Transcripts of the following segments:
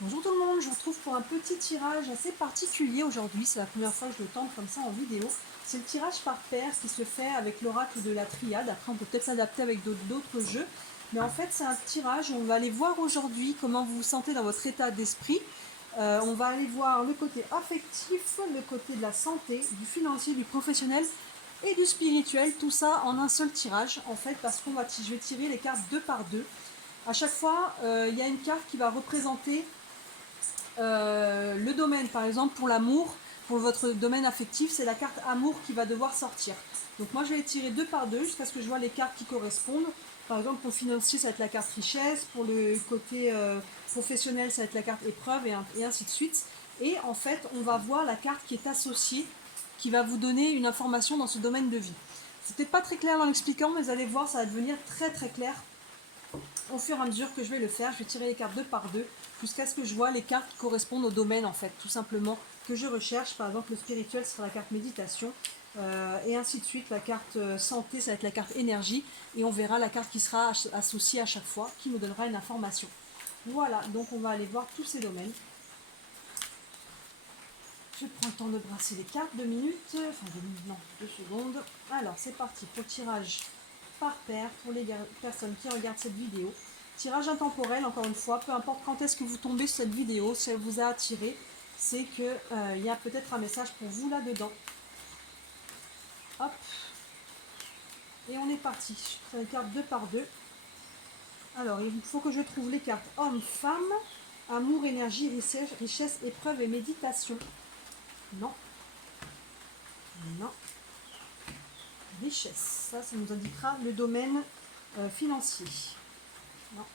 Bonjour tout le monde, je vous retrouve pour un petit tirage assez particulier aujourd'hui. C'est la première fois que je le tente comme ça en vidéo. C'est le tirage par paire qui se fait avec l'oracle de la triade. Après, on peut peut-être s'adapter avec d'autres jeux. Mais en fait, c'est un tirage où on va aller voir aujourd'hui comment vous vous sentez dans votre état d'esprit. On va aller voir le côté affectif, le côté de la santé, du financier, du professionnel et du spirituel. Tout ça en un seul tirage, en fait, parce je vais tirer les cartes deux par deux. À chaque fois, il y a une carte qui va représenter le domaine, par exemple, pour l'amour, pour votre domaine affectif, c'est la carte amour qui va devoir sortir. Donc moi, je vais les tirer deux par deux jusqu'à ce que je vois les cartes qui correspondent. Par exemple, pour le financier, ça va être la carte richesse. Pour le côté professionnel, ça va être la carte épreuve et ainsi de suite. Et en fait, on va voir la carte qui est associée, qui va vous donner une information dans ce domaine de vie. C'est peut-être pas très clair en l'expliquant, mais vous allez voir, ça va devenir très très clair au fur et à mesure que je vais le faire. Je vais tirer les cartes deux par deux jusqu'à ce que je vois les cartes qui correspondent au domaine, en fait, tout simplement, que je recherche. Par exemple, le spirituel sera la carte méditation, et ainsi de suite. La carte santé, ça va être la carte énergie, et on verra la carte qui sera associée à chaque fois, qui nous donnera une information. Voilà, donc on va aller voir tous ces domaines. Je prends le temps de brasser les cartes, 2 minutes, enfin 2 minutes, non, 2 secondes. Alors c'est parti pour le tirage par paire pour les personnes qui regardent cette vidéo. Tirage intemporel, encore une fois, peu importe quand est-ce que vous tombez sur cette vidéo, si elle vous a attiré, c'est qu'il y a peut-être un message pour vous là-dedans. Hop, et on est parti. Je prends les cartes deux par deux. Alors, il faut que je trouve les cartes homme, femme, amour, énergie, richesse, épreuve et méditation. Non, non. Richesse, ça nous indiquera le domaine financier. Non,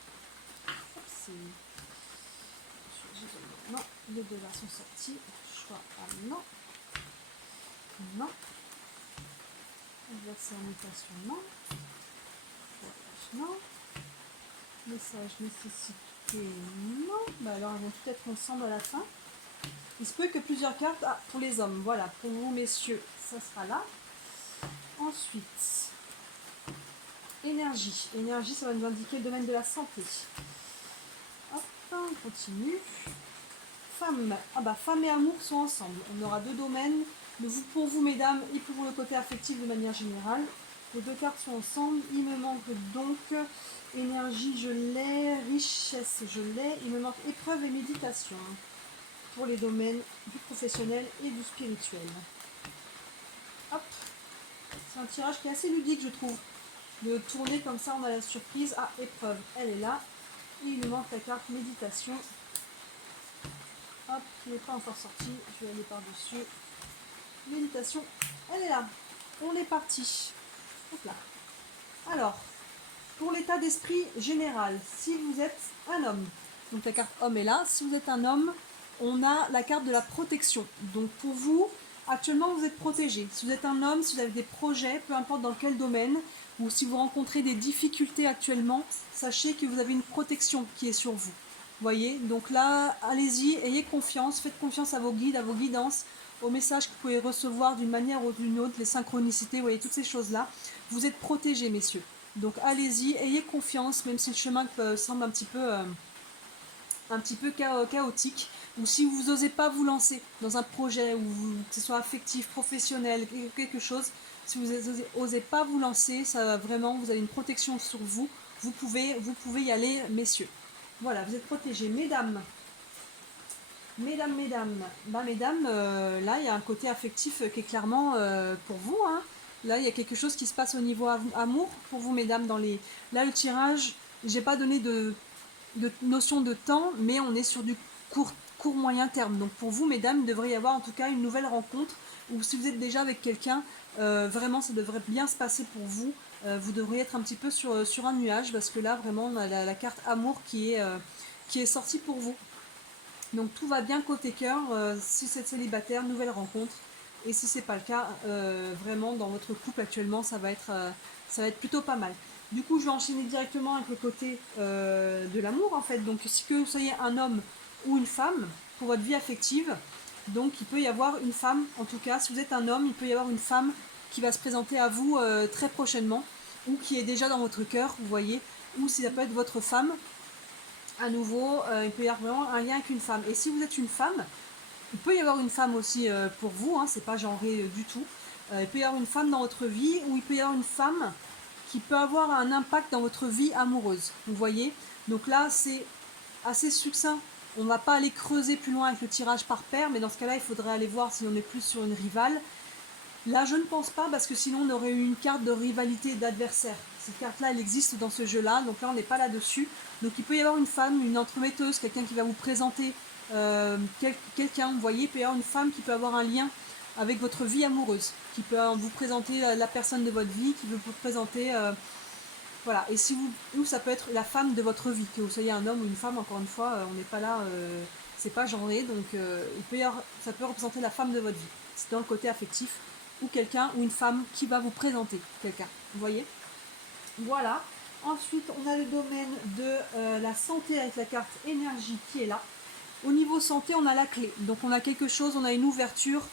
non, les deux là sont sortis. Choix à non, non. Adversaire mutation, non. Voyage, non. Message nécessité, non. Bah alors elles vont tout être ensemble à la fin. Il se peut que plusieurs cartes. Ah, pour les hommes, voilà. Pour vous messieurs, ça sera là. Ensuite, énergie. Énergie, ça va nous indiquer le domaine de la santé. Hop, on continue. Femme. Ah bah femme et amour sont ensemble. On aura deux domaines. Pour vous mesdames et pour le côté affectif de manière générale. Les deux cartes sont ensemble. Il me manque donc énergie, je l'ai. Richesse, je l'ai. Il me manque épreuve et méditation pour les domaines du professionnel et du spirituel. Hop. C'est un tirage qui est assez ludique, je trouve. De tourner comme ça, on a la surprise. Ah, épreuve, elle est là. Et il nous manque la carte méditation. Hop, qui n'est pas encore sorti. Je vais aller par-dessus. Méditation, elle est là. On est parti. Hop là. Alors, pour l'état d'esprit général, si vous êtes un homme, donc la carte homme est là. Si vous êtes un homme, on a la carte de la protection. Donc pour vous, actuellement vous êtes protégé. Si vous êtes un homme, si vous avez des projets, peu importe dans quel domaine, ou si vous rencontrez des difficultés actuellement, sachez que vous avez une protection qui est sur vous. Voyez, donc là, allez-y, ayez confiance, faites confiance à vos guides, à vos guidances, aux messages que vous pouvez recevoir d'une manière ou d'une autre, les synchronicités, vous voyez, toutes ces choses-là. Vous êtes protégés, messieurs. Donc allez-y, ayez confiance, même si le chemin semble un petit peu chaotique, ou si vous n'osez pas vous lancer dans un projet, que ce soit affectif, professionnel, quelque chose, si vous n'osez pas vous lancer, ça vraiment, vous avez une protection sur vous, vous pouvez y aller, messieurs. Voilà, vous êtes protégés. Mesdames, là, il y a un côté affectif qui est clairement pour vous, hein. Là, il y a quelque chose qui se passe au niveau amour pour vous, mesdames. Là, le tirage, j'ai pas donné de notion de temps, mais on est sur du court moyen terme. Donc pour vous, mesdames, il devrait y avoir en tout cas une nouvelle rencontre, ou si vous êtes déjà avec quelqu'un, vraiment, ça devrait bien se passer pour vous. Vous devriez être un petit peu sur un nuage, parce que là, vraiment, on a la carte amour qui est sortie pour vous. Donc tout va bien côté cœur, si vous êtes célibataire, nouvelle rencontre. Et si c'est pas le cas, vraiment dans votre couple actuellement, ça va être plutôt pas mal. Du coup, je vais enchaîner directement avec le côté de l'amour en fait. Donc si que vous soyez un homme ou une femme pour votre vie affective, donc il peut y avoir une femme, en tout cas, si vous êtes un homme, il peut y avoir une femme qui va se présenter à vous très prochainement, ou qui est déjà dans votre cœur, vous voyez, ou si ça peut être votre femme, à nouveau, il peut y avoir vraiment un lien avec une femme. Et si vous êtes une femme, il peut y avoir une femme aussi pour vous, hein, c'est pas genré du tout. Il peut y avoir une femme dans votre vie, ou il peut y avoir une femme qui peut avoir un impact dans votre vie amoureuse. Vous voyez? Donc là, c'est assez succinct. On ne va pas aller creuser plus loin avec le tirage par paire, mais dans ce cas-là, il faudrait aller voir si on est plus sur une rivale. Là, je ne pense pas, parce que sinon, on aurait eu une carte de rivalité et d'adversaire. Cette carte-là, elle existe dans ce jeu-là, donc là, on n'est pas là-dessus. Donc, il peut y avoir une femme, une entremetteuse, quelqu'un qui va vous présenter quelqu'un. Vous voyez, il peut y avoir une femme qui peut avoir un lien avec votre vie amoureuse, qui peut vous présenter la personne de votre vie, qui veut vous présenter... voilà, et si vous, ou ça peut être la femme de votre vie, que vous soyez un homme ou une femme, encore une fois, on n'est pas là, c'est pas genré, donc ça peut représenter la femme de votre vie. C'est dans le côté affectif, ou quelqu'un ou une femme qui va vous présenter quelqu'un, vous voyez. Voilà, ensuite on a le domaine de la santé avec la carte énergie qui est là. Au niveau santé, on a la clé, donc on a quelque chose, on a une ouverture.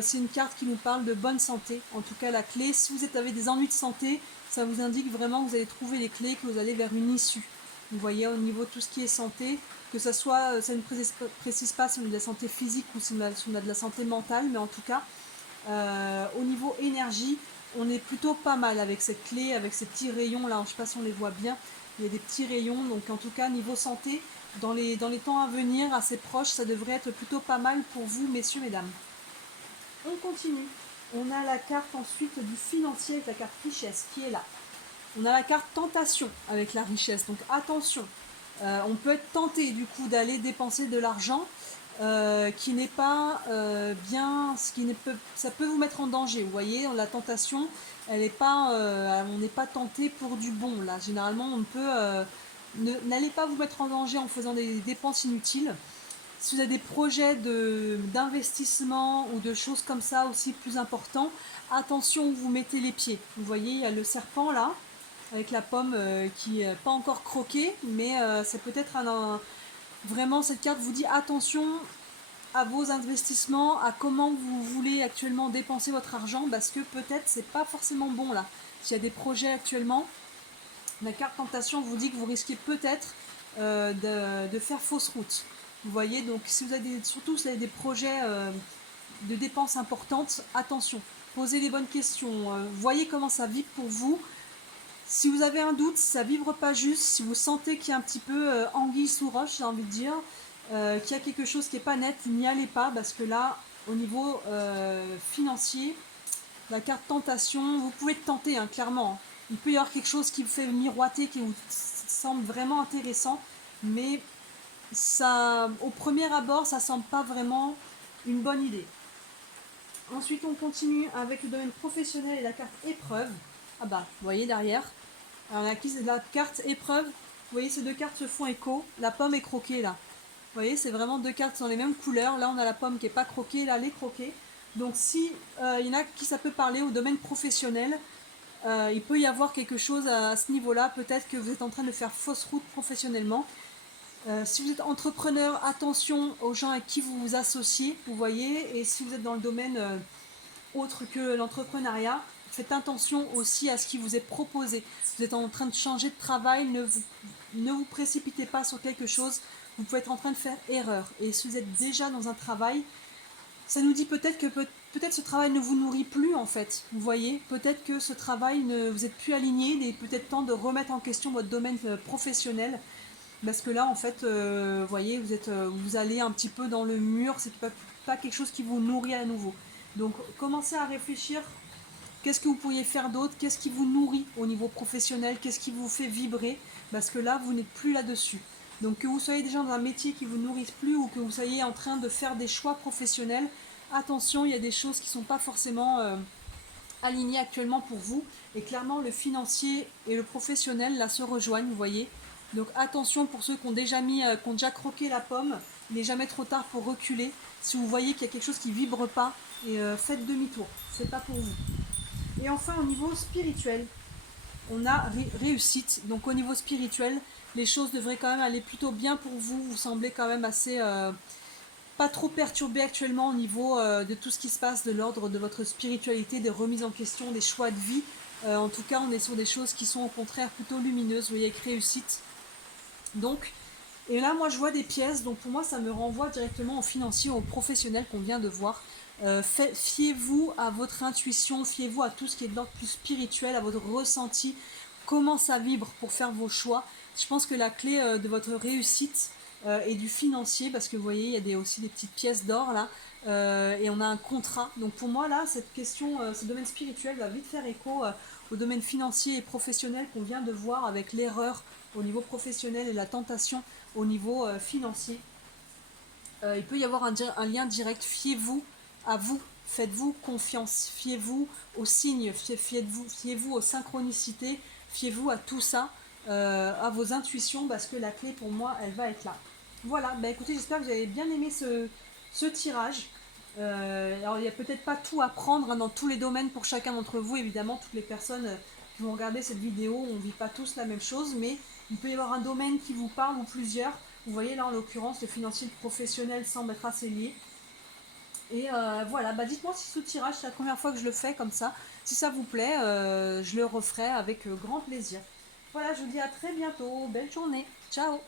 C'est une carte qui nous parle de bonne santé, en tout cas la clé. Si vous avez des ennuis de santé, ça vous indique vraiment que vous allez trouver les clés, que vous allez vers une issue. Vous voyez, au niveau de tout ce qui est santé, que ça soit, ça ne précise pas si on a de la santé physique ou si on a de la santé mentale, mais en tout cas, au niveau énergie, on est plutôt pas mal avec cette clé, avec ces petits rayons là, je ne sais pas si on les voit bien, il y a des petits rayons, donc en tout cas niveau santé, dans les temps à venir, assez proches, ça devrait être plutôt pas mal pour vous, messieurs, mesdames. On continue. On a la carte ensuite du financier avec la carte richesse qui est là. On a la carte tentation avec la richesse. Donc attention, on peut être tenté du coup d'aller dépenser de l'argent qui n'est pas bien, ça peut vous mettre en danger. Vous voyez, la tentation, elle est pas, on n'est pas tenté pour du bon. Là, généralement, on peut n'allez pas vous mettre en danger en faisant des dépenses inutiles. Si vous avez des projets d'investissement ou de choses comme ça aussi plus importants, attention où vous mettez les pieds. Vous voyez, il y a le serpent là, avec la pomme qui n'est pas encore croquée, mais c'est peut-être vraiment cette carte vous dit attention à vos investissements, à comment vous voulez actuellement dépenser votre argent, parce que peut-être c'est pas forcément bon là. S'il y a des projets actuellement, la carte tentation vous dit que vous risquez peut-être de faire fausse route. Vous voyez, donc si vous avez surtout si vous avez des projets de dépenses importantes, attention, posez les bonnes questions, voyez comment ça vibre pour vous. Si vous avez un doute, si ça vibre pas juste, si vous sentez qu'il y a un petit peu anguille sous roche, j'ai envie de dire, qu'il y a quelque chose qui n'est pas net, n'y allez pas, parce que là, au niveau financier, la carte tentation, vous pouvez être tenté, hein, clairement. Il peut y avoir quelque chose qui vous fait miroiter, qui vous semble vraiment intéressant, mais ça, au premier abord, ça semble pas vraiment une bonne idée. Ensuite, on continue avec le domaine professionnel et la carte épreuve. Ah bah, vous voyez derrière. Alors, la carte épreuve. Vous voyez, ces deux cartes se font écho. La pomme est croquée là. Vous voyez, c'est vraiment deux cartes qui sont les mêmes couleurs. Là, on a la pomme qui n'est pas croquée, là, elle est croquée. Donc, si il y en a qui ça peut parler au domaine professionnel, il peut y avoir quelque chose à ce niveau-là. Peut-être que vous êtes en train de faire fausse route professionnellement. Si vous êtes entrepreneur, attention aux gens avec qui vous vous associez, vous voyez. Et si vous êtes dans le domaine autre que l'entrepreneuriat, faites attention aussi à ce qui vous est proposé. Vous êtes en train de changer de travail, ne vous précipitez pas sur quelque chose. Vous pouvez être en train de faire erreur. Et si vous êtes déjà dans un travail, ça nous dit peut-être que peut-être ce travail ne vous nourrit plus en fait. Vous voyez, peut-être que ce travail vous êtes plus aligné. Il est peut-être temps de remettre en question votre domaine professionnel. Parce que là, en fait, vous voyez, vous allez un petit peu dans le mur. C'est pas quelque chose qui vous nourrit à nouveau. Donc, commencez à réfléchir. Qu'est-ce que vous pourriez faire d'autre? Qu'est-ce qui vous nourrit au niveau professionnel? Qu'est-ce qui vous fait vibrer? Parce que là, vous n'êtes plus là-dessus. Donc que vous soyez déjà dans un métier qui ne vous nourrisse plus ou que vous soyez en train de faire des choix professionnels, attention, il y a des choses qui ne sont pas forcément alignées actuellement pour vous. Et clairement, le financier et le professionnel, là, se rejoignent, vous voyez. Donc attention pour ceux qui ont déjà qui ont déjà croqué la pomme, il n'est jamais trop tard pour reculer. Si vous voyez qu'il y a quelque chose qui ne vibre pas, et faites demi-tour, c'est pas pour vous. Et enfin, au niveau spirituel, on a réussite. Donc au niveau spirituel, les choses devraient quand même aller plutôt bien pour vous. Vous semblez quand même assez pas trop perturbé actuellement au niveau de tout ce qui se passe de l'ordre de votre spiritualité, des remises en question, des choix de vie. En tout cas, on est sur des choses qui sont au contraire plutôt lumineuses, vous voyez, avec réussite. Donc, Et là, moi, je vois des pièces, donc pour moi, ça me renvoie directement au financier, au professionnel qu'on vient de voir. Fiez-vous à votre intuition, fiez-vous à tout ce qui est de l'ordre plus spirituel, à votre ressenti, comment ça vibre pour faire vos choix. Je pense que la clé de votre réussite est du financier, parce que vous voyez, il y a aussi des petites pièces d'or là, et on a un contrat. Donc pour moi, là, cette question, ce domaine spirituel va vite faire écho au domaine financier et professionnel qu'on vient de voir avec l'erreur au niveau professionnel et la tentation au niveau financier. Il peut y avoir un lien direct. Fiez-vous à vous. Faites-vous confiance. Fiez-vous aux signes. Fiez-vous aux synchronicités. Fiez-vous à tout ça, à vos intuitions, parce que la clé pour moi, elle va être là. Voilà, bah écoutez, j'espère que vous avez bien aimé ce tirage. Alors il n'y a peut-être pas tout à prendre hein, dans tous les domaines pour chacun d'entre vous, évidemment, toutes les personnes qui vont regarder cette vidéo, on ne vit pas tous la même chose, mais il peut y avoir un domaine qui vous parle ou plusieurs. Vous voyez là en l'occurrence le financier, le professionnel semble être assez lié. Et voilà, bah dites-moi si ce tirage, c'est la première fois que je le fais comme ça. Si ça vous plaît, je le referai avec grand plaisir. Voilà, je vous dis à très bientôt. Belle journée. Ciao.